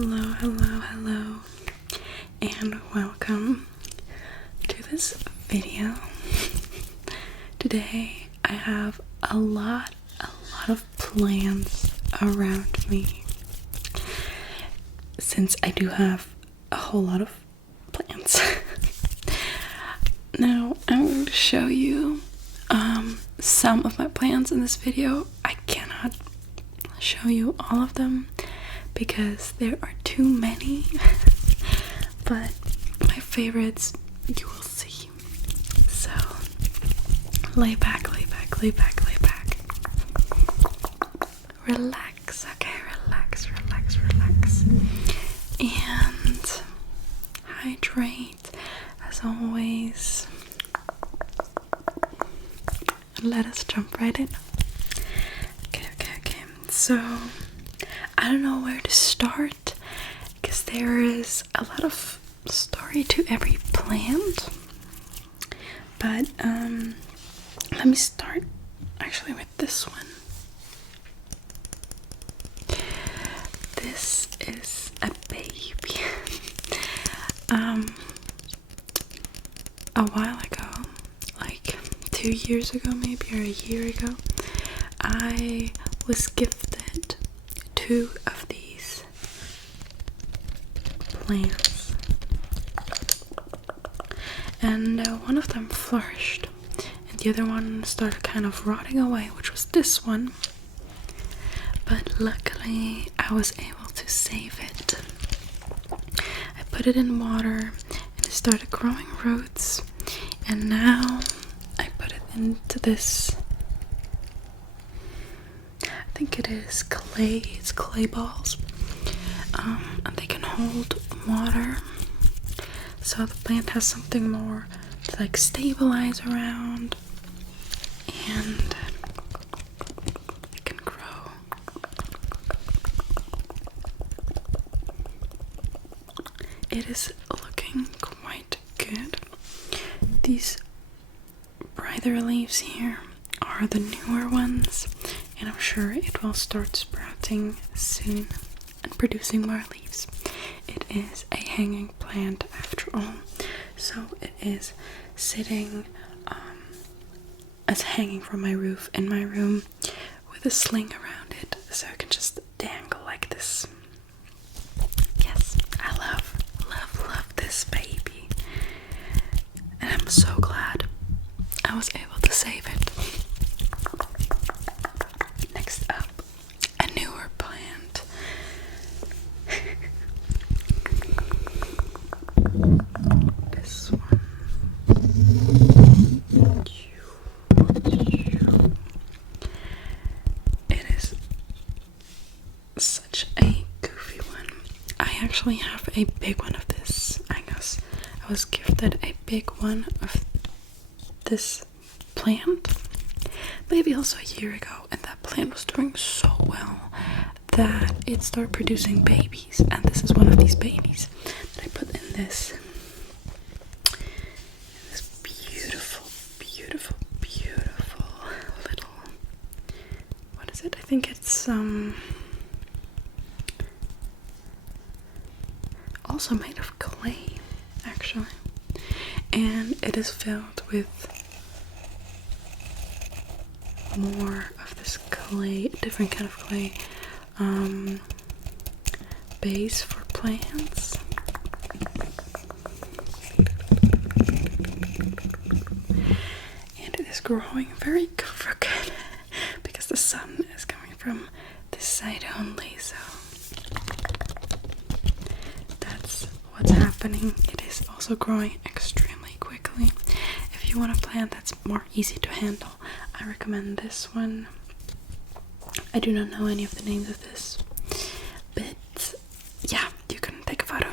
Hello, and welcome to this video. Today I have a lot of plants around me, since I do have a whole lot of plants. Now I'm going to show you some of my plants in this video. I cannot show you all of them because there are too many, but my favorites you will see. So lay back, relax, okay, relax, and hydrate as always. Let us jump right in. Okay. So I don't know where to start because there is a lot of story to every plant, but let me start actually with this one. This is a baby. A while ago, like 2 years ago maybe, or a year ago, I was gifted 2 of these plants, and one of them flourished and the other one started kind of rotting away, which was this one, but luckily I was able to save it. I put it in water and it started growing roots, and now I put it into this, I think it is clay, it's clay balls, and they can hold water, so the plant has something more to like stabilize around, and it can grow. It is looking quite good. These brighter leaves here are the newer ones, and I'm sure it will start sprouting soon and producing more leaves. It is a hanging plant after all, so it is sitting as hanging from my roof in my room with a sling around it, so I can just dangle like this. Yes, I love this baby, and I'm so glad I was able to save it. Next up, a newer plant. This one. It is such a goofy one. I actually have a big one of this. I guess I was gifted a big one of this plant maybe also a year ago, and that plant was doing so well that it started producing babies, and this is one of these babies that I put in this beautiful little, what is it? I think it's also made of clay actually, and it is filled with more of this clay, different kind of clay base for plants. And it is growing very crooked because the sun is coming from this side only, so that's what's happening. It is also growing extremely quickly. If you want a plant that's more easy to handle, I recommend this one. I do not know any of the names of this, but yeah, you can take a photo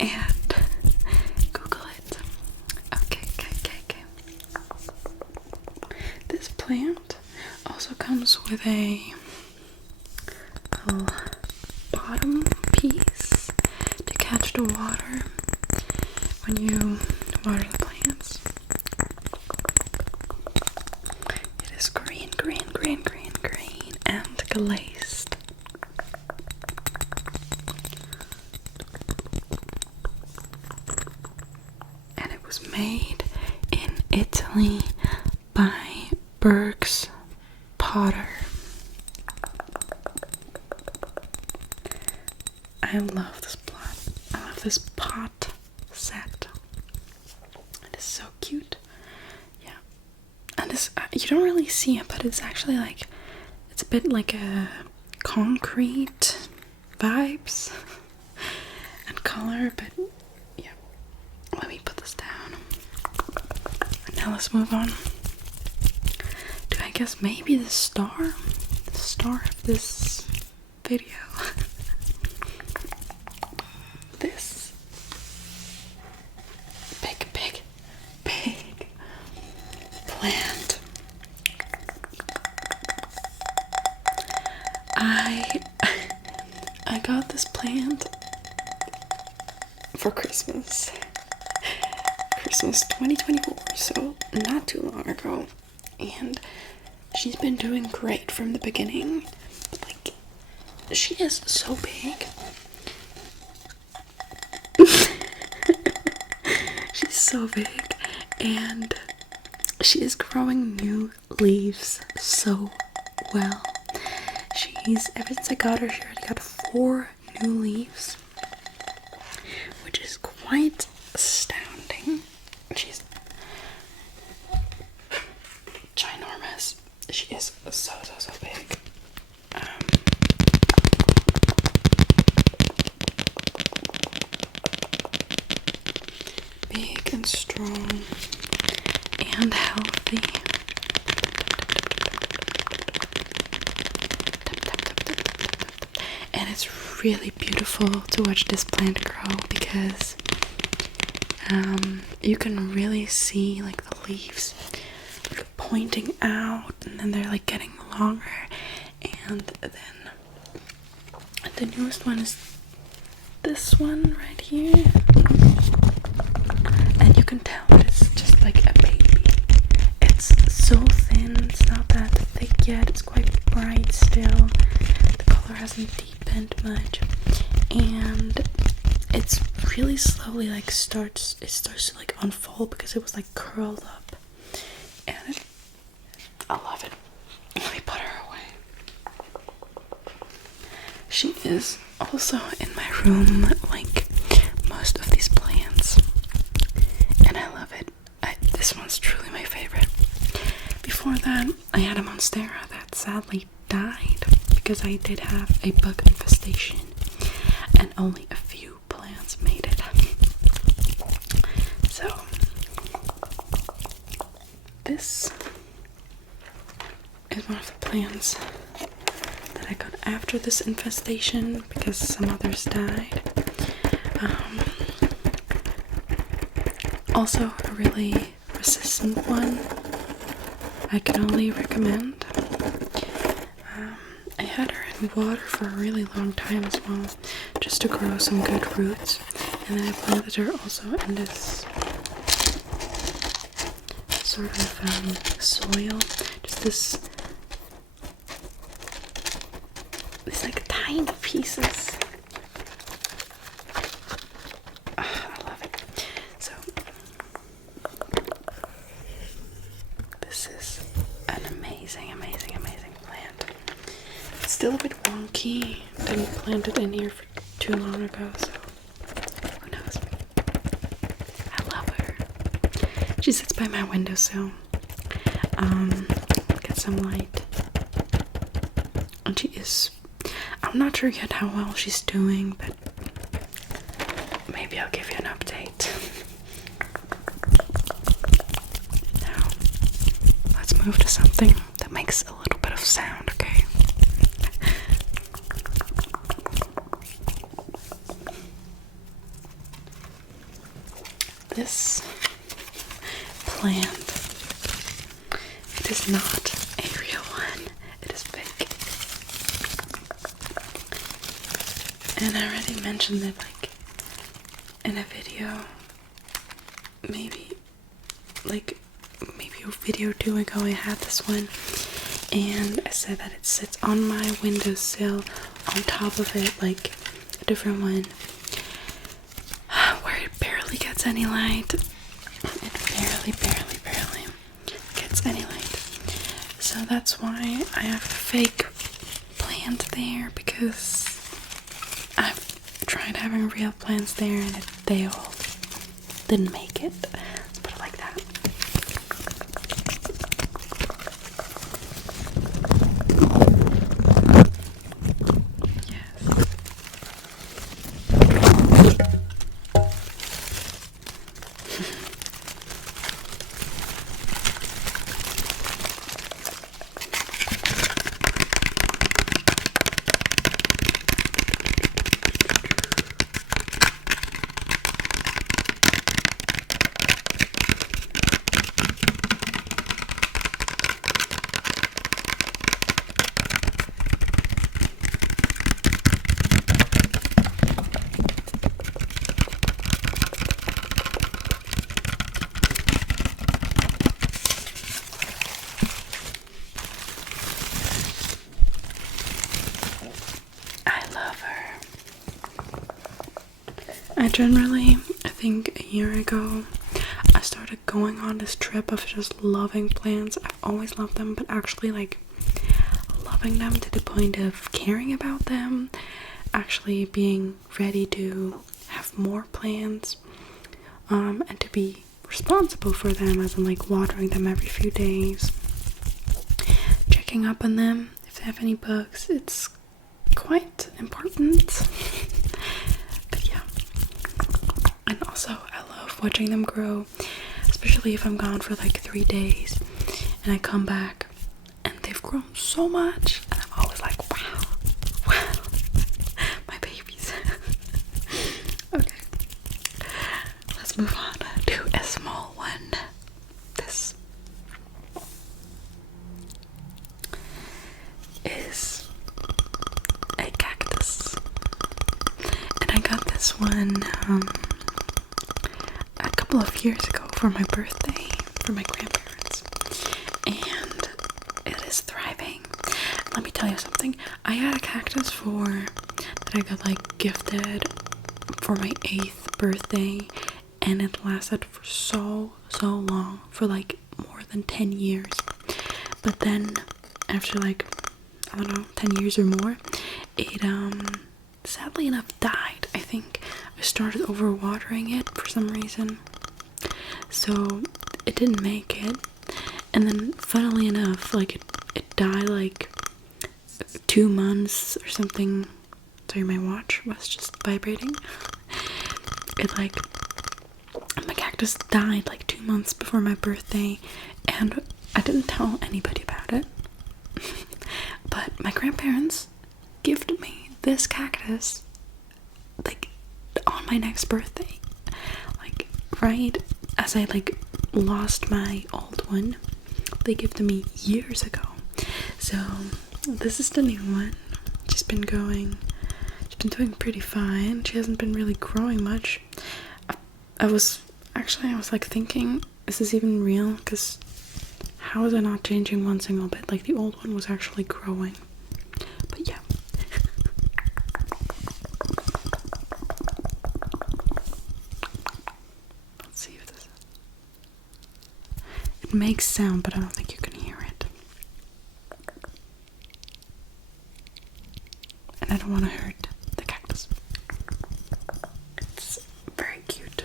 and Google it. Okay. This plant also comes with a little bottom piece to catch the water when you water the plants. It is green and glazed. I love this plot. I love this pot set. It is so cute. Yeah. And this, you don't really see it, but it's actually like, it's a bit like a concrete vibes and color, but yeah. Let me put this down. Now let's move on to, I guess, maybe the star of this video. This big plant. I got this plant for Christmas 2024, so not too long ago, and she's been doing great from the beginning. Like, she is so big. She's so big, and she is growing new leaves so well. Ever since I got her, she already got 4 new leaves, which is quite astounding. She's ginormous. She is so big. Big and strong and healthy. And it's really beautiful to watch this plant grow because you can really see like the leaves like pointing out, and then they're like getting longer, and then the newest one is this one right here, and you can tell that it's just like a baby. It's so thin, it's not that thick yet, it's quite bright still, the color hasn't deepened much, and it's really slowly like starts to like unfold because it was like curled up, and I love it. Let me put her away. She is also in my room like most of these plants, and I love it. This one's truly my favorite. Before that, I had a monstera that sadly died because I did have a bug infestation and only a few plants made it. So this is one of the plants that I got after this infestation because some others died. Also a really resistant one I can only recommend. I had her in water for a really long time as well, just to grow some good roots, and then I planted her also in this sort of soil, just these like tiny pieces. I love it. So this is an amazing plant. It's still a bit wonky. Didn't plant it in here for too long ago, so who knows? I love her. She sits by my windowsill. Get some light. And she is, I'm not sure yet how well she's doing, but maybe I'll give you an update. Now, let's move to something that makes a little bit of sound, okay? This plant, it is not a real one, it is fake. And I already mentioned it like in a video, maybe a video or 2 ago I had this one, and I said that it sits on my windowsill on top of it like a different one where it barely gets any light. It barely gets any light. So that's why I have a fake plant there, because tried having real plants there and they all didn't make it. Let's put it like that. Yes. I think a year ago, I started going on this trip of just loving plants. I've always loved them, but actually like loving them to the point of caring about them, actually being ready to have more plants, and to be responsible for them, as in like watering them every few days, checking up on them if they have any bugs. It's quite important. But yeah, and also I love watching them grow, especially if I'm gone for like 3 days and I come back and they've grown so much, and I'm always like, wow, my babies. Okay, let's move on to a small one. This is a cactus, and I got this one a couple of years ago for my birthday, for my grandparents, and it is thriving. Let me tell you something. I had a cactus that I got like gifted for my 8th birthday, and it lasted for so long, for like more than 10 years. But then after like, I don't know, 10 years or more, it sadly enough died. I think I started overwatering it for some reason, so it didn't make it. And then funnily enough, like it died like 2 months or something. Sorry, my watch was just vibrating. It like, my cactus died like 2 months before my birthday, and I didn't tell anybody about it. But my grandparents gifted me this cactus like on my next birthday, like right as I like lost my old one. They gifted me years ago, so this is the new one. She's been doing pretty fine. She hasn't been really growing much. I was like thinking, is this even real? Because how is it not changing one single bit? Like the old one was actually growing. But yeah. Let's see if this. It makes sound, but I don't think you can hear it. And I don't want to hurt the cactus. It's very cute.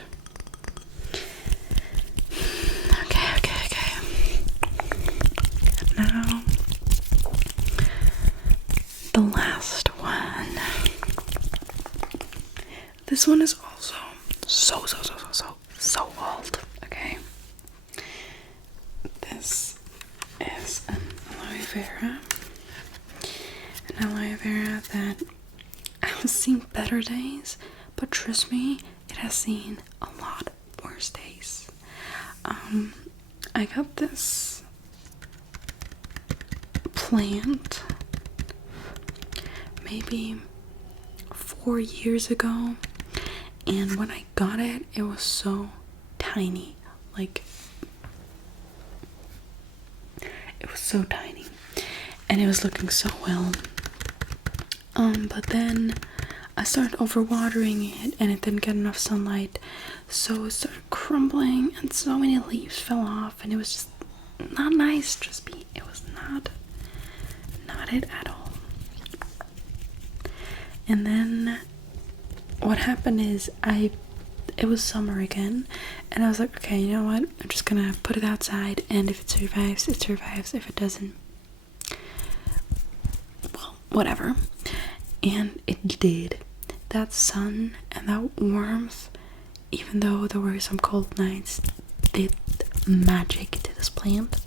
Okay. Now, the last one. This one is also so old. Okay. This is an aloe vera. An aloe vera that has seen better days, but trust me, it has seen a lot worse days. I got this plant maybe 4 years ago, and when I got it, it was so tiny. Like, it was so tiny, and it was looking so well. But then I started overwatering it, and it didn't get enough sunlight, so it started crumbling, and so many leaves fell off, and it was just not nice. Just be, it was not it at all. And then what happened is it was summer again, and I was like, okay, you know what? I'm just gonna put it outside, and if it survives, it survives. If it doesn't, well, whatever. And it did. That sun and that warmth, even though there were some cold nights, did magic to this plant,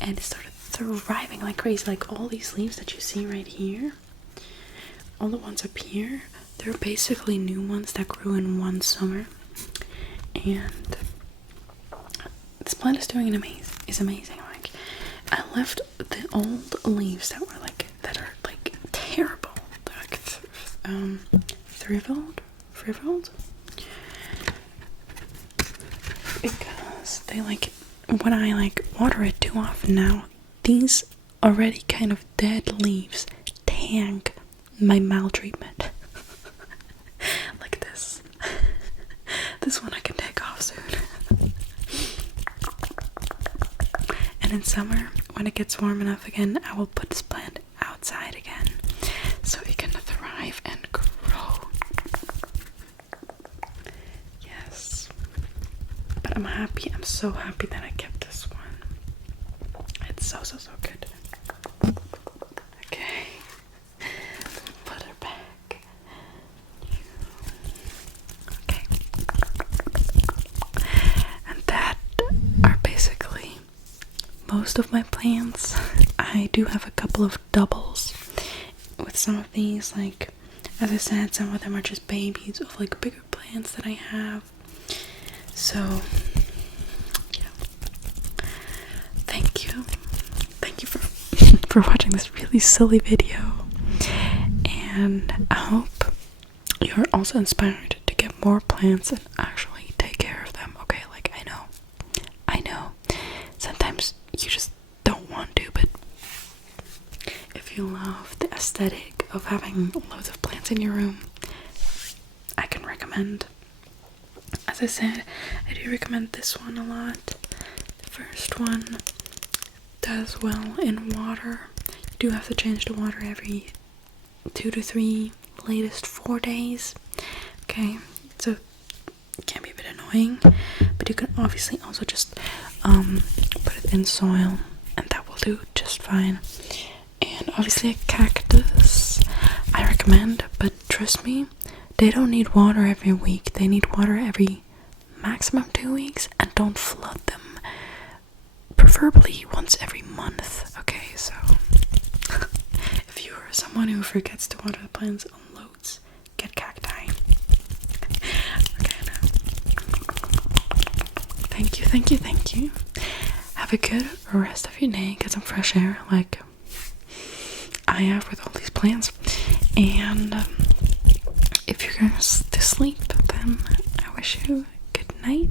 and it started thriving like crazy. Like all these leaves that you see right here, all the ones up here, they're basically new ones that grew in one summer. And this plant is doing amazing. Like, I left the old leaves that are like terrible. They're like shriveled, because they when I water it too often now, these already kind of dead leaves tank my maltreatment. Like this. This one I can take off soon. And in summer, when it gets warm enough again, I will put this plant outside again so it can thrive and grow. Yes. But I'm happy. I'm so happy that I kept this one. It's so good. Okay. Put her back. Okay. And that are basically most of my plants. I do have a couple of doubles with some of these. Like, as I said, some of them are just babies of bigger plants that I have. So yeah, thank you for watching this really silly video, and I hope you're also inspired to get more plants and actually take care of them. Okay, I know sometimes you just don't want to, but if you love the aesthetic of having loads of plants in your room, I can recommend. As I said, I do recommend this one a lot. The first one does well in water. You do have to change the water every 2 to 3, latest 4 days. Okay, so it can be a bit annoying, but you can obviously also just put it in soil, and that will do just fine. And obviously a cactus I recommend, but trust me, they don't need water every week. They need water every maximum 2 weeks, and don't flood them. Preferably once every month. Okay, so if you're someone who forgets to water the plants on loads, get cacti. Okay, now. Thank you. Have a good rest of your day. Get some fresh air, like I have with all these plants. And if you're going to sleep, then I wish you good night.